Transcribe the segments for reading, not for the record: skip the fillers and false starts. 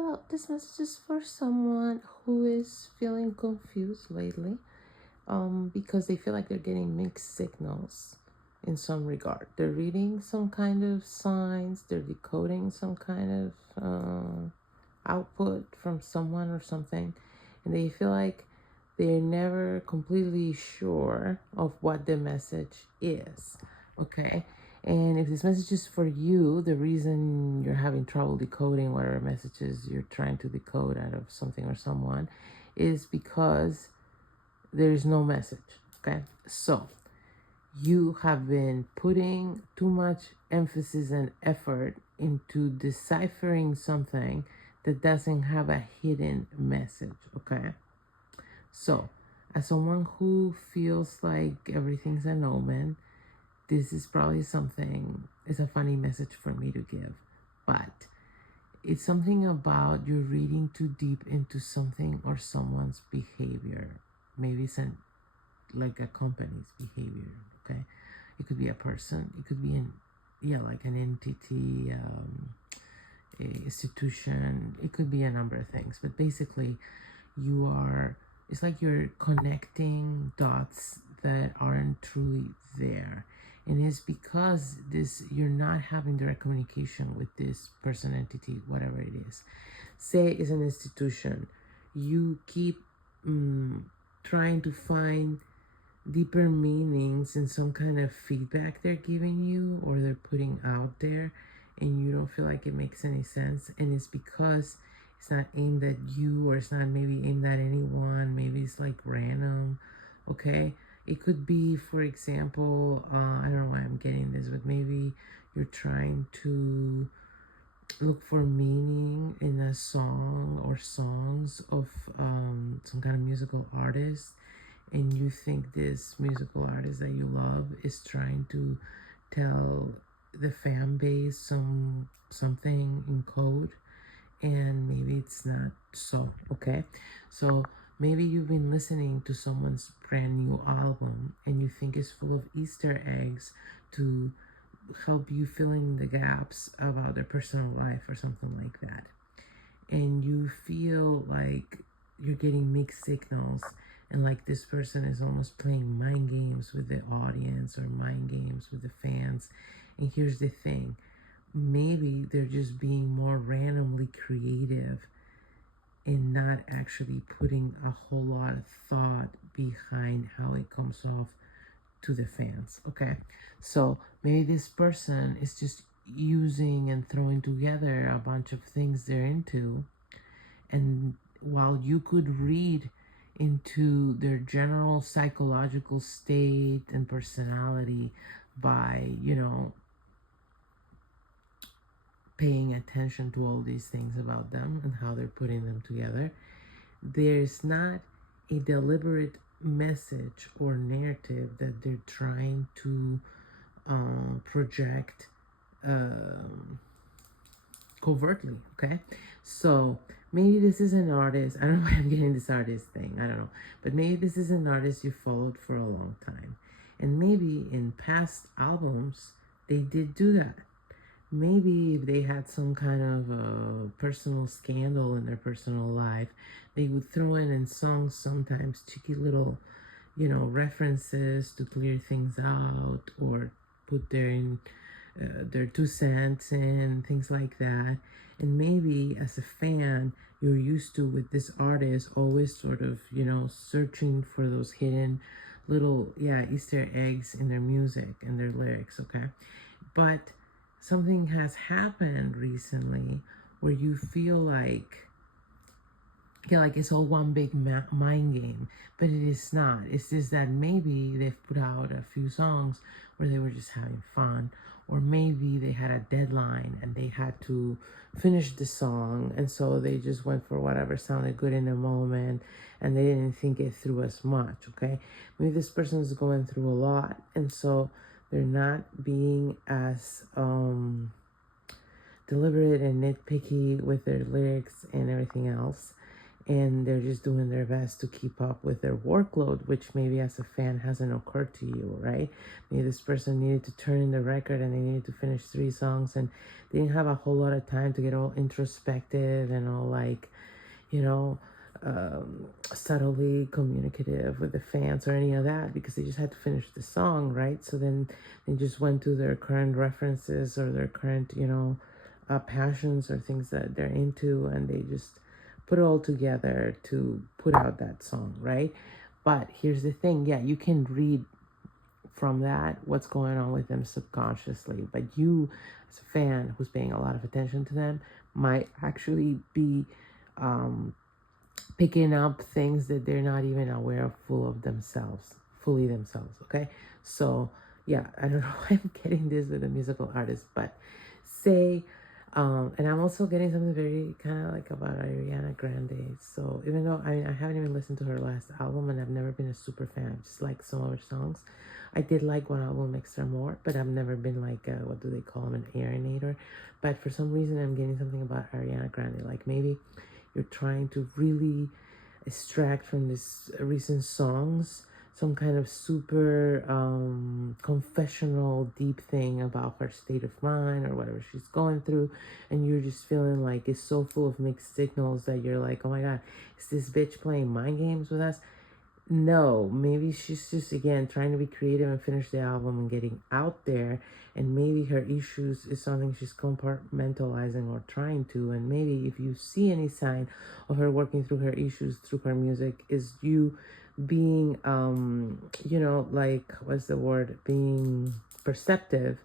Hello, this message is for someone who is feeling confused lately, because they feel like they're getting mixed signals in some regard. They're reading some kind of signs, they're decoding some kind of output from someone or something, and they feel like they're never completely sure of what the message is. Okay. And if this message is for you, the reason you're having trouble decoding whatever messages you're trying to decode out of something or someone is because there's no message. Okay. So you have been putting too much emphasis and effort into deciphering something that doesn't have a hidden message. Okay. So, as someone who feels like everything's an omen, this is probably something, it's a funny message for me to give, but it's something about you're reading too deep into something or someone's behavior. Maybe it's like a company's behavior, okay? It could be a person, it could be like an entity, a institution, it could be a number of things, but basically it's like you're connecting dots that aren't truly there. And it's because you're not having direct communication with this person, entity, whatever it is. Say it's an institution. You keep trying to find deeper meanings in some kind of feedback they're giving you or they're putting out there, and you don't feel like it makes any sense. And it's because it's not aimed at you, or it's not maybe aimed at anyone. Maybe it's like random, okay? It could be, for example, I don't know why I'm getting this, but maybe you're trying to look for meaning in a song or songs of some kind of musical artist, and you think this musical artist that you love is trying to tell the fan base something in code, and maybe it's not so, okay? So maybe you've been listening to someone's brand new album and you think it's full of Easter eggs to help you fill in the gaps about their personal life or something like that. And you feel like you're getting mixed signals, and like this person is almost playing mind games with the audience or mind games with the fans. And here's the thing, maybe they're just being more randomly creative and not actually putting a whole lot of thought behind how it comes off to the fans, okay? So maybe this person is just using and throwing together a bunch of things they're into, and while you could read into their general psychological state and personality by, paying attention to all these things about them and how they're putting them together, there's not a deliberate message or narrative that they're trying to project covertly, okay? So maybe this is an artist, I don't know why I'm getting this artist thing, I don't know, but maybe this is an artist you followed for a long time, and maybe in past albums they did do that. Maybe if they had some kind of personal scandal in their personal life, they would throw in songs sometimes cheeky little, references to clear things out, or put their 2 cents in, things like that. And maybe as a fan, you're used to, with this artist, always sort of, searching for those hidden little, Easter eggs in their music and their lyrics, okay? But something has happened recently where you feel like, like it's all one big mind game, but it is not. It's just that maybe they've put out a few songs where they were just having fun, or maybe they had a deadline and they had to finish the song, and so they just went for whatever sounded good in the moment, and they didn't think it through as much, okay? Maybe this person is going through a lot, and so they're not being as deliberate and nitpicky with their lyrics and everything else. and they're just doing their best to keep up with their workload, which maybe as a fan hasn't occurred to you, right? Maybe this person needed to turn in the record and they needed to finish 3 songs, and they didn't have a whole lot of time to get all introspective and all like, you know, subtly communicative with the fans or any of that, because they just had to finish the song, right? So then they just went to their current references or their current, you know, passions or things that they're into, and they just put it all together to put out that song, right? But here's the thing, yeah, you can read from that what's going on with them subconsciously, but you as a fan who's paying a lot of attention to them might actually be picking up things that they're not even aware of, fully themselves, okay? So yeah, I don't know why I'm getting this with a musical artist, but say and I'm also getting something very kind of like about Ariana Grande. So even though I haven't even listened to her last album, and I've never been a super fan, just like some of her songs. I did like one album, Extra More, but I've never been like what do they call them, an alienator. But for some reason, I'm getting something about Ariana Grande. Like maybe you're trying to really extract from this recent songs some kind of super confessional deep thing about her state of mind or whatever she's going through, and you're just feeling like it's so full of mixed signals that you're like, oh my god, is this bitch playing mind games with us? No, maybe she's just again trying to be creative and finish the album and getting out there, and maybe her issues is something she's compartmentalizing or trying to, and maybe if you see any sign of her working through her issues through her music, is you being you know, like, what's the word, being perceptive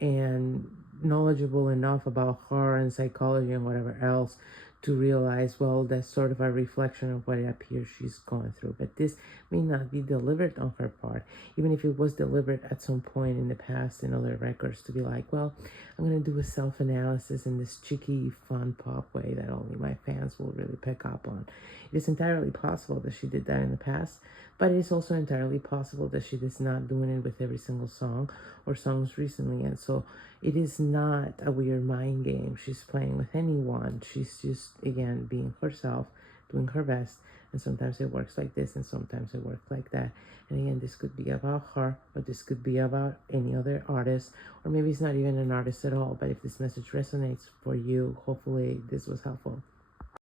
and knowledgeable enough about her and psychology and whatever else to realize, well, that's sort of a reflection of what it appears she's going through. But this may not be deliberate on her part, even if it was deliberate at some point in the past in other records, to be like, well, I'm going to do a self-analysis in this cheeky, fun pop way that only my fans will really pick up on. It is entirely possible that she did that in the past, but it is also entirely possible that she is not doing it with every single song or songs recently. And so it is not a weird mind game she's playing with anyone. She's just, again, being herself, doing her best. And sometimes it works like this and sometimes it works like that. And again, this could be about her, or this could be about any other artist, or maybe it's not even an artist at all. But if this message resonates for you, hopefully this was helpful.